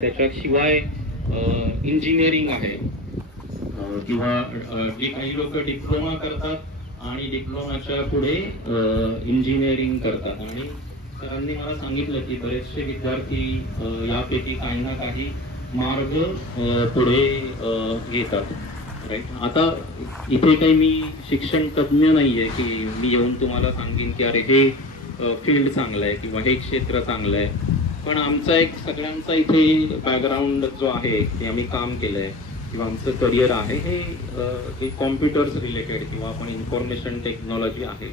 त्याच्याशिवाय इंजिनिअरिंग आहे किंवा जे काही लोक डिप्लोमा करतात आणि डिप्लोमाच्या पुढे इंजिनिअरिंग करतात. आणि सरांनी मला सांगितलं की बरेचसे विद्यार्थी यापैकी काही ना काही मार्ग पुढे घेतात. राईट. आता इथे काही मी शिक्षण तज्ञ नाहीये की मी येऊन तुम्हाला सांगेन की अरे हे फील्ड चांगलं आहे किंवा हे क्षेत्र चांगलं आहे. पण आमचा एक सगळ्यांचा इथे बॅकग्राऊंड जो आहे ते आम्ही काम केलंय किंवा आमचं करिअर आहे हे कॉम्प्युटर्स रिलेटेड किंवा आपण इन्फॉर्मेशन टेक्नॉलॉजी आहे.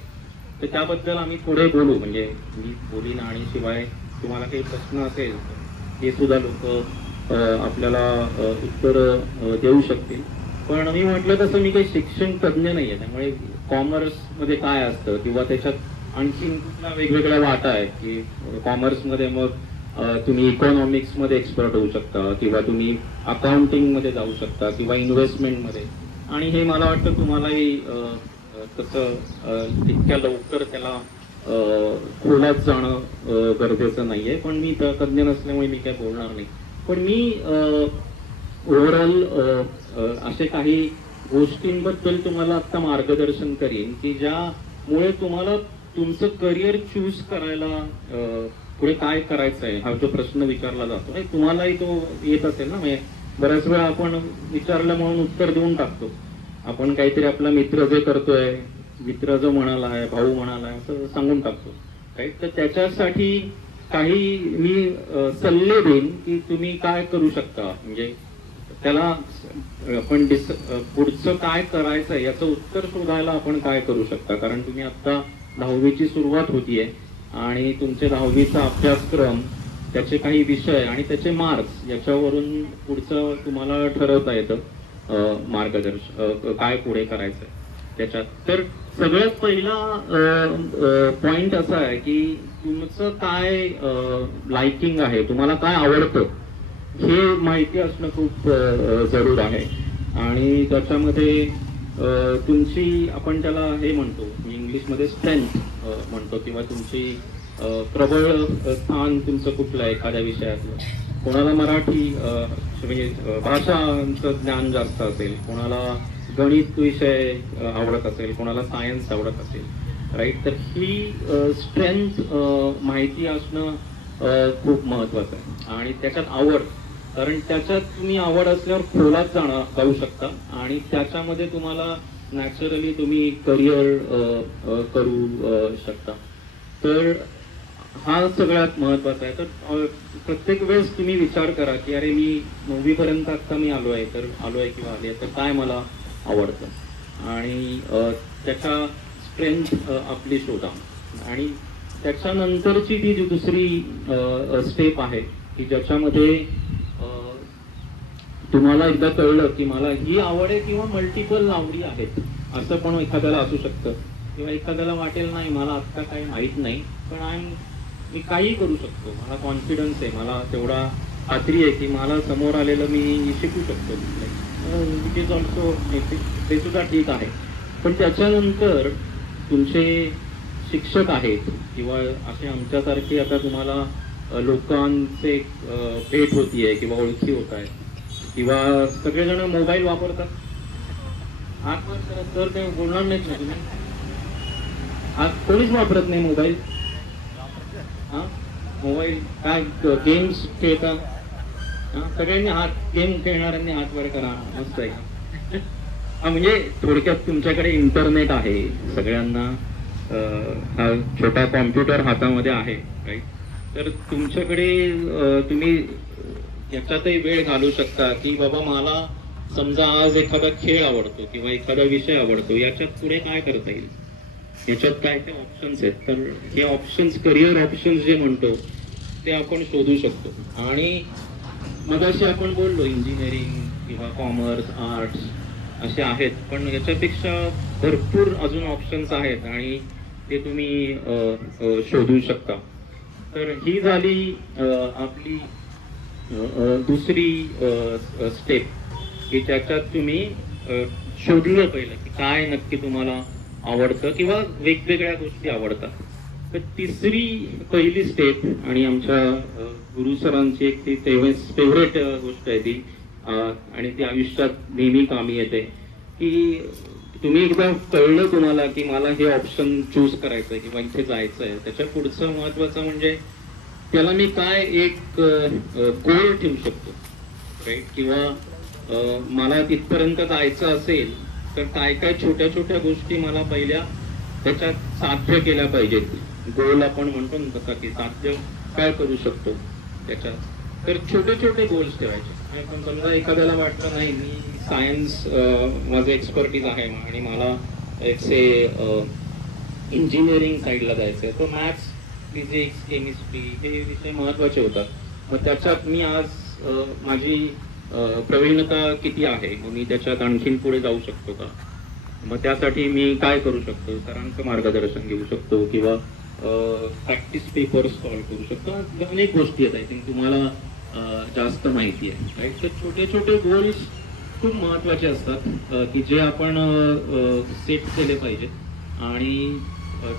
तर त्याबद्दल आम्ही पुढे बोलू, म्हणजे मी बोलीन आणि शिवाय तुम्हाला काही प्रश्न असेल हे सुद्धा लोक आपल्याला उत्तर देऊ शकतील. पण मी म्हटलं तसं मी काही शिक्षण तज्ञ नाही आहे, त्यामुळे कॉमर्समध्ये काय असतं किंवा त्याच्यात आणखीन कुठल्या वेगवेगळ्या वाटा आहेत की कॉमर्समध्ये मग तुम्ही इकॉनॉमिक्समध्ये एक्सपर्ट होऊ शकता किंवा तुम्ही अकाउंटिंगमध्ये जाऊ शकता किंवा इन्व्हेस्टमेंटमध्ये. आणि हे मला वाटतं तुम्हालाही तसं इतक्या लवकर त्याला खोलात जाणं गरजेचं नाही आहे. पण मी तज्ञ नसल्यामुळे मी काय बोलणार नाही. पण मी ओव्हरऑल असे काही गोष्टींबद्दल तुम्हाला आता मार्गदर्शन करीन की ज्यामुळे तुम्हाला तुमचं करिअर चूज करायला पुढे काय करायचं आहे हा जो प्रश्न विचारला जातो तुम्हालाही तो येत असेल ना. म्हणजे बऱ्याच वेळा आपण विचारलं म्हणून उत्तर देऊन टाकतो. आपण काहीतरी आपला मित्र जे करतोय, मित्र जो म्हणाला आहे, भाऊ म्हणाला आहे असं सांगून टाकतो. राईट. तर त्याच्यासाठी काही मी सल्ले देईन की तुम्ही काय करू शकता, म्हणजे त्याला आपण पुढचं काय करायचंय याचं उत्तर शोधायला आपण काय करू शकता. कारण तुम्ही आता 10वीची सुरुवात होतीये आणि तुमचे 10वीचा अभ्यासक्रम, त्याचे काही विषय आणि त्याचे मार्क्स याच्यावरून पुढचं तुम्हाला ठरवता येतं मार्गदर्शन काय पुढे करायचंय त्याच्यात. तर सगळ्यात पहिला पॉइंट असा आहे की तुमचं काय लाइकिंग आहे, तुम्हाला काय आवडतं हे माहिती असणं खूप जरूर आहे. आणि त्याच्यामध्ये तुमची आपण त्याला हे म्हणतो इंग्लिशमध्ये स्ट्रेंथ म्हणतो किंवा तुमची प्रबळ स्थान तुमचं कुठलं आहे एखाद्या विषयातलं. कोणाला मराठी म्हणजे भाषांचं ज्ञान जास्त असेल, कोणाला गणित विषय आवडत असेल, कोणाला सायन्स आवडत असेल. राईट. तर ही स्ट्रेंथ माहिती असणं खूप महत्वाचं आहे. आणि त्याच्यात आवड, कारण त्याच्यात तुम्ही आवड असल्यावर खोलात जाऊ शकता आणि त्याच्यामध्ये तुम्हाला नॅचरली तुम्ही करिअर करू शकता. तर हा सगळ्यात महत्वाचा आहे. तर प्रत्येक वेळेस तुम्ही विचार करा की अरे मी 9वी पर्यंत आता मी आलोय किंवा आली आहे तर काय मला आवडतं आणि त्याच्या स्ट्रेंथ आपली शोधा. आणि त्याच्यानंतरची ती दुसरी स्टेप आहे की ज्याच्यामध्ये तुम्हाला एकदा कळलं की मला ही आवड आहे किंवा मल्टिपल आवडी आहेत असं पण एखाद्याला असू शकतं. किंवा एखाद्याला वाटेल नाही मला आत्ता काही माहीत नाही पण मी काही करू शकतो, मला कॉन्फिडन्स आहे, मला तेवढा खात्री आहे की मला समोर आलेलं मी शिकू शकतो. इट इज ऑल्सो ते सुद्धा ठीक आहे. पण त्याच्यानंतर तुमचे शिक्षक आहेत किंवा असे आमच्यासारखे आता तुम्हाला लोकांचे भेट होतीये किंवा ओळखी होत आहेत किंवा सगळेजण मोबाईल वापरतात. हात वर करत तर ते बोलणार नाहीत ना तुम्ही. हात कोणीच वापरत नाही मोबाईल. मोबाईल काय गेम्स खेळतात. सगळ्यांनी गेम खेळणाऱ्यांनी हात वर करा. मस्त आहे. म्हणजे थोडक्यात तुमच्याकडे इंटरनेट आहे, सगळ्यांना हा छोटा कॉम्प्युटर हातामध्ये आहे. राईट. तर तुमच्याकडे तुम्ही याच्यातही वेळ घालू शकता की बाबा मला समजा आज एखादा खेळ आवडतो किंवा एखादा विषय आवडतो, याच्यात पुढे काय करता येईल, याच्यात काय ते ऑप्शन्स आहेत. तर हे ऑप्शन्स, करिअर ऑप्शन्स जे म्हणतो ते आपण शोधू शकतो. आणि मगाशी आपण बोललो इंजिनिअरिंग किंवा कॉमर्स, आर्ट्स असे आहेत, पण याच्यापेक्षा भरपूर अजून ऑप्शन्स आहेत आणि ते तुम्ही शोधू शकता. तर ही झाली आपली दुसरी स्टेप की ज्याच्यात तुम्ही शोधलं पहिलं की काय नक्की तुम्हाला आवडतं किंवा वेगवेगळ्या गोष्टी आवडतात. तर पहिली स्टेप आणि आमच्या गुरु सरांची एक ती फेवरेट गोष्ट आहे ती आणि ती आयुष्यात नेहमी कामी येते की तुम्ही एकदा कळलं तुम्हाला की मला हे ऑप्शन चूज करायचंय किंवा इथे जायचंय, त्याच्या पुढचं महत्वाचं म्हणजे त्याला मी काय एक गोल ठेवू शकतो, राईट? किंवा मला तिथपर्यंत जायचं असेल तर काय काय छोट्या छोट्या गोष्टी मला पहिल्या त्याच्यात साध्य केल्या पाहिजेत. गोल आपण म्हणतो ना तसा की साध्य काय करू शकतो त्याच्यात, तर छोटे छोटे गोल्स ठेवायचे. पण समजा एखाद्याला वाटतं नाही मी सायन्स माझं एक्सपर्टीज आहे आणि मला एक से इंजिनिअरिंग साईडला जायचं आहे, तर मॅथ्स, फिजिक्स, केमिस्ट्री हे विषय महत्वाचे होतात. मग त्याच्यात मी आज माझी प्रवीणता किती आहे, मग मी त्याच्यात आणखीन पुढे जाऊ शकतो का, मग त्यासाठी मी काय करू शकतो, सरांचं मार्गदर्शन घेऊ शकतो किंवा प्रॅक्टिस पेपर्स सॉल्व्ह करू शकतो. अनेक गोष्टी आहेत, आय थिंक तुम्हाला जास्त माहिती आहे, राईट? तर छोटे छोटे गोल्स खूप महत्वाचे असतात की जे आपण सेट केले पाहिजेत आणि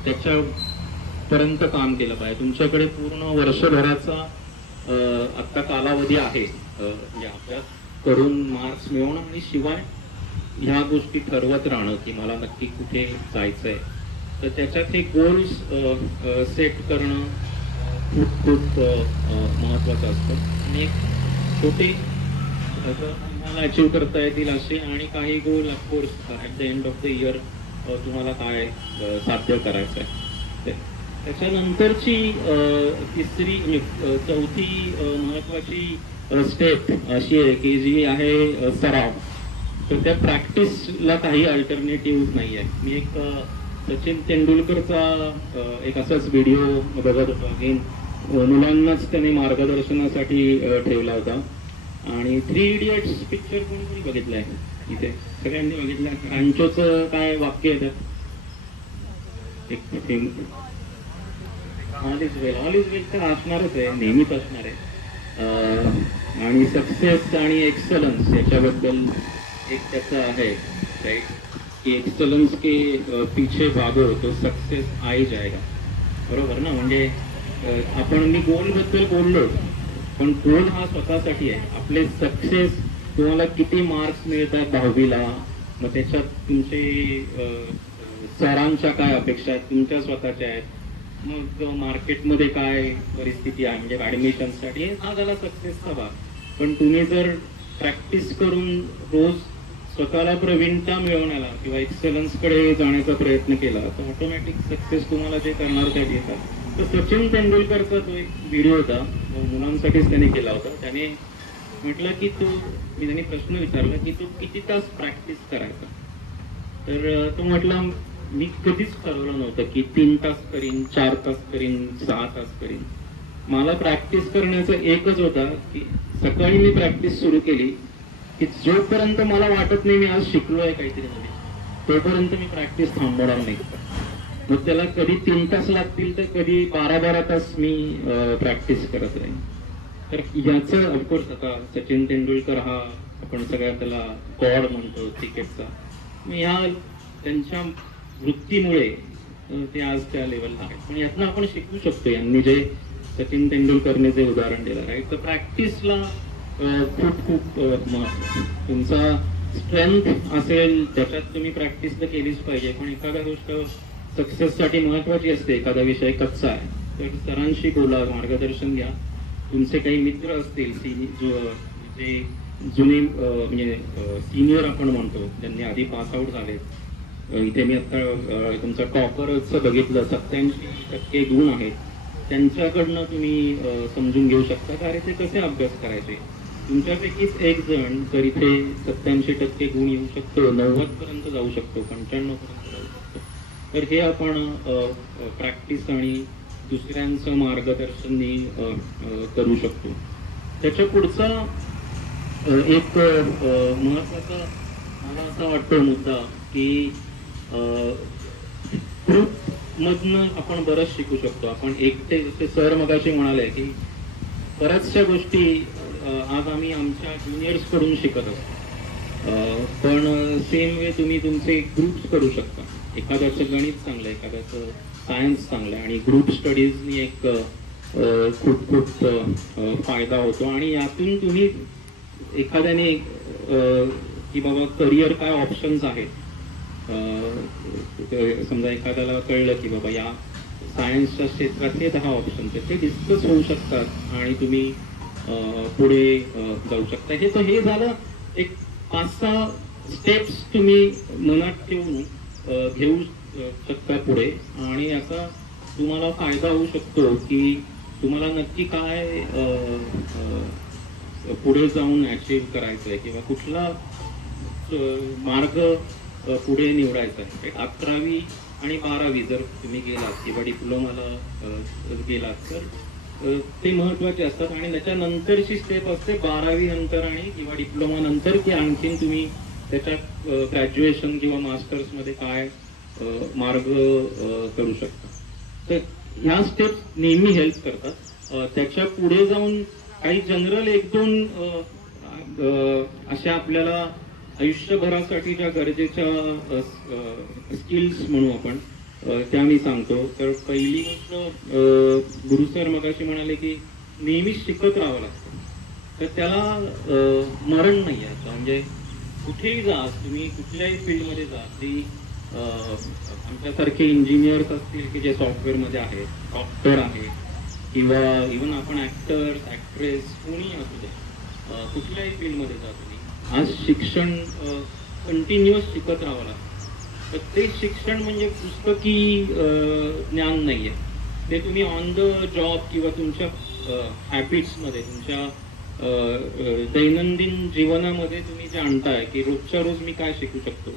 त्याच्यापर्यंत काम केलं पाहिजे. तुमच्याकडे पूर्ण वर्षभराचा आत्ता कालावधी आहे अभ्यास करून मार्क्स मिळवणं आणि शिवाय ह्या गोष्टी ठरवत राहणं की मला नक्की कुठे जायचंय. तर त्याच्यात हे गोल्स सेट करणं खूप खूप महत्वाचं असतं आणि एक छोटे तुम्हाला अचीव करता येतील असे आणि काही goal of course at the end of the year तुम्हाला काय साध्य करायचं आहे. त्याच्यानंतरची तिसरी चौथी महत्वाची स्टेप अशी आहे की जी आहे सराव. तर त्या प्रॅक्टिसला काही अल्टरनेटिव्ह नाही आहे. मी एक सचिन तेंडुलकरचा एक असाच व्हिडिओ बघत होतो, अगेन मुलांनाच त्याने मार्गदर्शनासाठी ठेवला होता. आणि 3 इडियट्स पिक्चर कोणी कोणी बघितलाय इथे? सगळ्यांनी बघितलं. रांचोचं काय वाक्य आहे त्यात? All is well. All is well तर असणारच आहे, नेहमीच असणार आहे. आणि सक्सेस आणि एक्सलन्स याच्याबद्दल एक त्याचं आहे, राईट? की एक्सलन्स के पीछे भागो तो सक्सेस आ ही जाएगा. बरोबर ना? म्हणजे आपण मी गोल बद्दल बोललो, पण गोल हा स्वतःसाठी आहे. आपले सक्सेस, तुम्हाला किती मार्क्स मिळतात 10वीला, मग त्याच्यात तुमचे सरांच्या काय अपेक्षा आहेत, तुमच्या स्वतःच्या आहेत, मग मार्केटमध्ये काय परिस्थिती आहे म्हणजे ऍडमिशनसाठी, हा झाला सक्सेसचा भाग. पण तुम्ही जर प्रॅक्टिस करून रोज स्वतःला प्रवीणता मिळवण्याला किंवा एक्सलन्सकडे जाण्याचा प्रयत्न केला तर ऑटोमॅटिक सक्सेस तुम्हाला जे करणार त्या येतात. तर सचिन तेंडुलकरचा तो एक व्हिडिओ होता, मुलांसाठीच त्याने केला होता. त्याने म्हटलं की त्यांनी प्रश्न विचारला की तू किती तास प्रॅक्टिस करायचा. तर तो म्हटला मी कधीच ठरवलं नव्हतं की 3 तास करीन, 4 तास करीन, 6 तास करीन. मला प्रॅक्टिस करण्याचा एकच होता की सकाळी मी प्रॅक्टिस सुरू केली की जोपर्यंत मला वाटत नाही मी आज शिकलोय काहीतरी नवीन, तोपर्यंत मी प्रॅक्टिस थांबवणार नाही. मग त्याला कधी 3 तास लागतील तर कधी 12-12 तास मी प्रॅक्टिस करत राहीन. तर याचं ऑफकोर्स आता सचिन तेंडुलकर हा आपण सगळ्या त्याला गॉड म्हणतो क्रिकेटचा, ह्या त्यांच्या वृत्तीमुळे ते आज त्या लेवलला आहेत. पण यातनं आपण शिकू शकतो, यांनी जे सचिन तेंडुलकरने जे उदाहरण दिलं, राईट? तर प्रॅक्टिसला खूप खूप महत्व. तुमचा स्ट्रेंथ असेल त्याच्यात तुम्ही प्रॅक्टिस तर केलीच पाहिजे, पण एखाद्या गोष्ट सक्सेससाठी महत्वाची असते, एखादा विषय कच्चा आहे तर सरांशी बोला, मार्गदर्शन घ्या. तुमचे काही मित्र असतील जे जुने म्हणजे सिनियर आपण म्हणतो, त्यांनी आधी पास आउट झाले. इथे मी आता तुमचा टॉपरचं बघितलं, 87% गुण आहेत, त्यांच्याकडनं तुम्ही समजून घेऊ शकता का अरे ते कसे अभ्यास करायचे. तुमच्यापैकीच एक जण जर इथे 87% गुण येऊ शकतो, 90 पर्यंत जाऊ शकतो, 95 पर्यंत जाऊ शकतो. तर हे आपण प्रॅक्टिस आणि दुसऱ्यांचं मार्गदर्शननी करू शकतो. त्याच्या पुढचा एक महत्वाचा मला असा वाटतो मुद्दा की ग्रुप मधनं आपण बरंच शिकू शकतो. आपण एकटे, जसे सर मगाशी म्हणाले की बऱ्याचशा गोष्टी आज आम्ही आमच्या ज्युनियर्स कडून शिकत असतो, पण सेम वे तुम्ही तुमचे ग्रुप्स करू शकता. एखाद्याचं गणित चांगलं, एखाद्याचं सायन्स चांगलं आहे आणि ग्रुप स्टडीजनी एक खूप खूप फायदा होतो आणि यातून तुम्ही एखाद्याने की बाबा करिअर काय ऑप्शन्स आहेत, समजा एखाद्याला कळलं की बाबा या सायन्सच्या क्षेत्रातले 10 ऑप्शन्स आहेत, ते डिस्कस होऊ शकतात आणि तुम्ही पुढे जाऊ शकता. हे झालं एक 5-6 स्टेप्स तुम्ही मनात ठेवून घेऊ शकता पुढे आणि याचा तुम्हाला फायदा होऊ शकतो की तुम्हाला नक्की काय पुढे जाऊन अचीव्ह करायचं आहे किंवा कुठला मार्ग पुढे निवडायचा आहे. 11वी आणि 12वी जर तुम्ही गेलात किंवा डिप्लोमाला गेलात तर ते महत्त्वाचे असतात आणि त्याच्यानंतरची स्टेप असते 12वी नंतर आणि किंवा डिप्लोमा नंतर की आणखीन तुम्ही त्याच्यात ग्रॅज्युएशन किंवा मास्टर्समध्ये काय मार्ग करू शकता. तर ह्या स्टेप्स नेहमी हेल्प करतात. त्याच्या पुढे जाऊन काही जनरल 1-2 अशा आपल्याला आयुष्यभरासाठी ज्या गरजेच्या स्किल्स म्हणू आपण त्या मी सांगतो. तर पहिली गोष्ट गुरु सर मगाशी म्हणाले की नेहमी शिकत राहावं लागतं. तर त्याला मरण नाही आहे. म्हणजे कुठेही जा, तुम्ही कुठल्याही फील्डमध्ये जा, ती आमच्यासारखे इंजिनियर्स असतील की जे सॉफ्टवेअरमध्ये आहेत, डॉक्टर आहेत किंवा इव्हन आपण ॲक्टर्स ॲक्ट्रेस कोणी असू दे, कुठल्याही फील्डमध्ये जा तुम्ही, आज शिक्षण कंटिन्युअस शिकत राहावं लागतं. तर ते शिक्षण म्हणजे पुस्तकी ज्ञान नाही आहे, ते तुम्ही ऑन द जॉब किंवा तुमच्या हॅबिट्समध्ये तुमच्या दैनंदिन जीवनामध्ये तुम्ही जे आणताय की रोजच्या रोज मी काय शिकू शकतो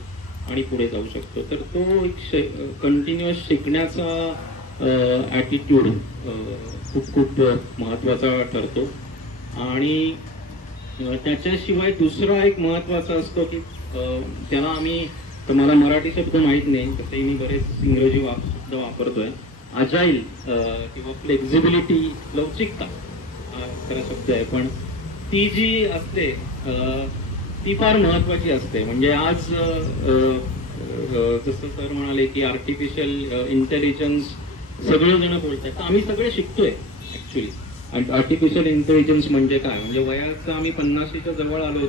आणि पुढे जाऊ शकतो. तर तो एक कंटिन्युअस शिकण्याचा ॲटिट्यूड खूप खूप महत्त्वाचा ठरतो. आणि त्याच्याशिवाय दुसरा एक महत्त्वाचा असतो की त्याला आम्ही, तर मला मराठी शब्द माहीत नाही, तसेही मी बरेच इंग्रजी शब्द वापरतोय, अजाईल किंवा फ्लेक्झिबिलिटी, लवचिकता खरा शब्द आहे, पण ती जी असते ती फार महत्त्वाची असते. म्हणजे आज जसं सर म्हणाले की आर्टिफिशियल इंटेलिजन्स सगळेजण बोलतात, तर आम्ही सगळे शिकतोय ॲक्च्युली. आणि आर्टिफिशियल इंटेलिजन्स म्हणजे काय, म्हणजे वयाचं आम्ही 50च्या जवळ आलो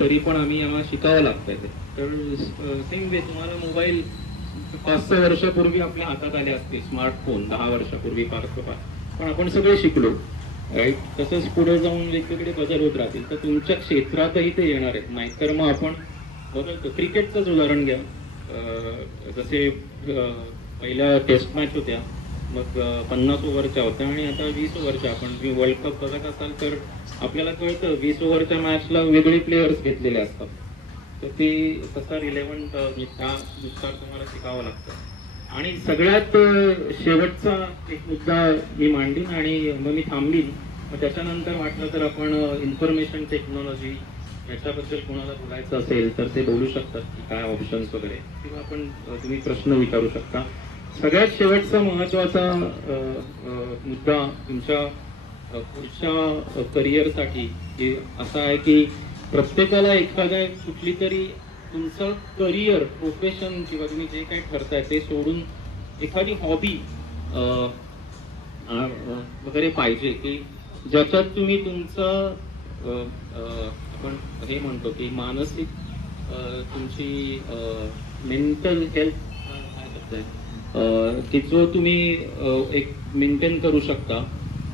तरी पण आम्हाला शिकावं लागतंय. तर सेम वे तुम्हाला मोबाईल 5-6 वर्षापूर्वी आपल्या हातात आले असतील, स्मार्टफोन 10 वर्षापूर्वी फार, पण आपण सगळे शिकलो, राईट. तसंच पुढे जाऊन वेगवेगळे बदल होत राहतील, तर तुमच्या क्षेत्रातही ते येणार आहेत. नाहीतर मग आपण बदलतो. क्रिकेटचंच उदाहरण घ्या. जसे पहिल्या टेस्ट मॅच होत्या, मग 50 ओव्हरच्या होत्या आणि आता 20 ओव्हरच्या. आपण तुम्ही वर्ल्ड कप बघत असाल तर आपल्याला कळतं 20 ओव्हरच्या मॅचला वेगळे प्लेयर्स घेतलेले असतात. तर ते तसा रिलेव्हंट त्यानुसार तुम्हाला शिकावं लागतं. आणि सगळ्यात शेवटचा एक मुद्दा मी मांडीन आणि मग मी थांबीन. मग त्याच्यानंतर वाटलं तर आपण इन्फॉर्मेशन टेक्नॉलॉजी याच्याबद्दल कोणाला बोलायचं असेल तर ते बोलू शकतात की काय ऑप्शन्स वगैरे, किंवा आपण तुम्ही प्रश्न विचारू शकता. सगळ्यात शेवटचा महत्त्वाचा मुद्दा तुमच्या पुढच्या करिअरसाठी असा आहे की प्रत्येकाला एखाद्या कुठली तरी तुमचं करिअर, प्रोफेशन किंवा तुम्ही जे काही ठरताय ते सोडून एखादी हॉबी वगैरे पाहिजे की ज्याच्यात तुम्ही तुमचं आपण हे म्हणतो की मानसिक तुमची मेंटल हेल्थ की जो तुम्ही एक मेंटेन करू शकता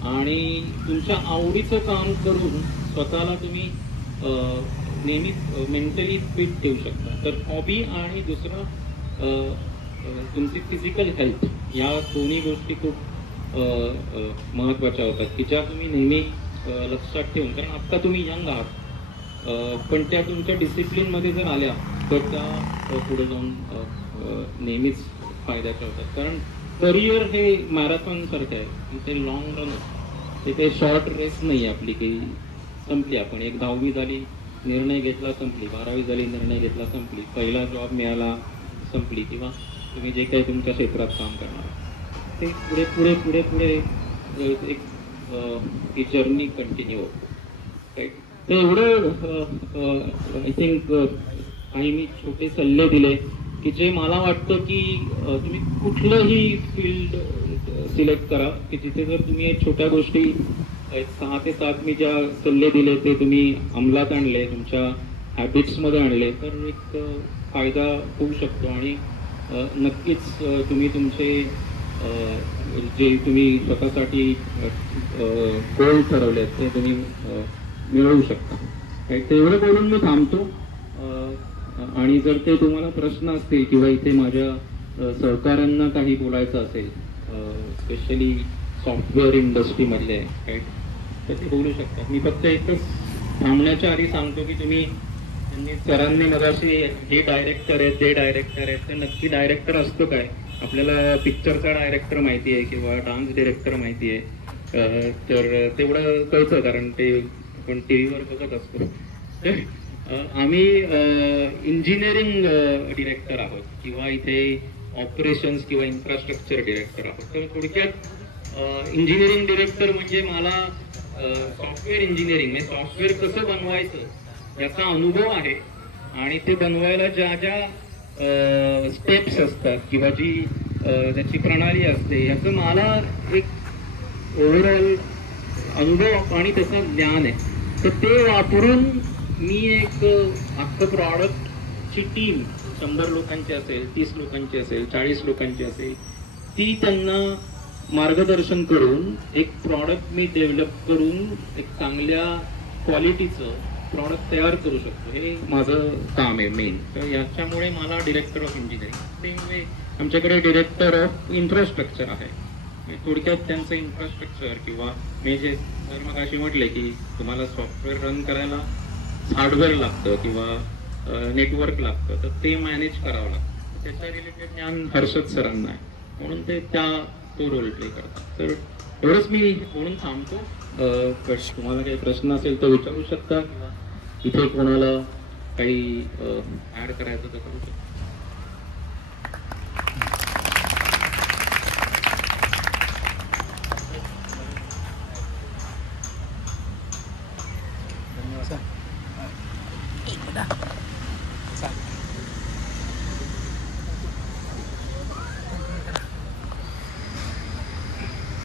आणि तुमच्या आवडीचं काम करून स्वतःला तुम्ही नेहमी मेंटली फिट ठेवू शकता. तर हॉबी आणि दुसरं तुमची फिजिकल हेल्थ, या दोन्ही गोष्टी खूप महत्त्वाच्या होतात की ज्या तुम्ही नेहमी लक्षात ठेवून, कारण आत्ता तुम्ही यंग आहात, पण त्या तुमच्या डिसिप्लिनमध्ये जर आल्या तर त्या पुढे जाऊन नेहमीच फायद्याच्या होतात. कारण करिअर हे मॅरेथॉन सारखं आहे, ते लॉंग रन असतं, ते काही शॉर्ट रेस नाही आपली की संपली. आपण एक 10वी झाली निर्णय घेतला संपली, 12वी झाली निर्णय घेतला संपली, पहिला जॉब मिळाला संपली, किंवा तुम्ही जे काही तुमच्या क्षेत्रात काम करणार ते पुढे पुढे पुढे पुढे एक ही जर्नी कंटिन्यू होते. ते एवढं आय थिंक काही मी छोटे सल्ले दिले की जे मला वाटतं की तुम्ही कुठलंही फील्ड सिलेक्ट करा की जिथे जर तुम्ही एक छोट्या गोष्टी एक 6 ते 7 मी ज्या सल्ले दिले ते तुम्ही अंमलात आणले, तुमच्या हॅबिट्समध्ये आणले, तर एक फायदा होऊ शकतो. आणि नक्कीच तुम्ही तुमचे जे तुम्ही स्वतःसाठी गोल ठरवलेत ते तुम्ही मिळवू शकता. तेवढं बोलून मी थांबतो. आणि जर ते तुम्हाला प्रश्न असतील किंवा इथे माझ्या सहकाऱ्यांना काही बोलायचं असेल, स्पेशली सॉफ्टवेअर इंडस्ट्रीमधले राईट, तर ते बोलू शकतात. मी फक्त एकच थांबण्याच्या आधी सांगतो की तुम्ही सरांनी मगाशी हे डायरेक्टर आहेत ते डायरेक्टर आहेत, तर नक्की डायरेक्टर असतो काय? आपल्याला पिक्चरचा डायरेक्टर माहिती आहे किंवा डान्स डिरेक्टर माहिती आहे, तर तेवढं कळतं कारण ते आपण टी व्हीवर बघत असतो. तर आम्ही इंजिनिअरिंग डिरेक्टर आहोत किंवा इथे ऑपरेशन्स किंवा इन्फ्रास्ट्रक्चर डिरेक्टर आहोत. तर थोडक्यात इंजिनिअरिंग डिरेक्टर म्हणजे मला सॉफ्टवेअर इंजिनिअरिंग म्हणजे सॉफ्टवेअर कसं बनवायचं याचा अनुभव आहे आणि ते बनवायला ज्या ज्या स्टेप्स असतात किंवा जी त्याची प्रणाली असते याचं मला एक ओव्हरऑल अनुभव आणि त्याचं ज्ञान आहे. तर ते वापरून मी एक अख्खं प्रॉडक्टची टीम 100 लोकांची असेल, 30 लोकांची असेल, 40 लोकांची असेल, ती त्यांना मार्गदर्शन करून एक प्रॉडक्ट मी डेव्हलप करून एक चांगल्या क्वालिटीचं प्रॉडक्ट तयार करू शकतो. हे माझं काम आहे मेन. तर याच्यामुळे मला डिरेक्टर ऑफ इंजिनिअरिंग, ते आमच्याकडे डिरेक्टर ऑफ इन्फ्रास्ट्रक्चर आहे. थोडक्यात त्यांचं इन्फ्रास्ट्रक्चर किंवा मी जे तर मग अशी म्हटले की तुम्हाला सॉफ्टवेअर रन करायला हार्डवेअर लागतं किंवा नेटवर्क लागतं, तर ते मॅनेज करावं लागतं. त्याच्या रिलेटेड ज्ञान हर्षद सरांना आहे, म्हणून ते तो रोल प्ले करतात. तर एवढंच मी म्हणून थांबतो. तुम्हाला काही प्रश्न असेल तर विचारू शकता किंवा इथे कोणाला काही ऍड करायचं तर करू शकता. धन्यवाद.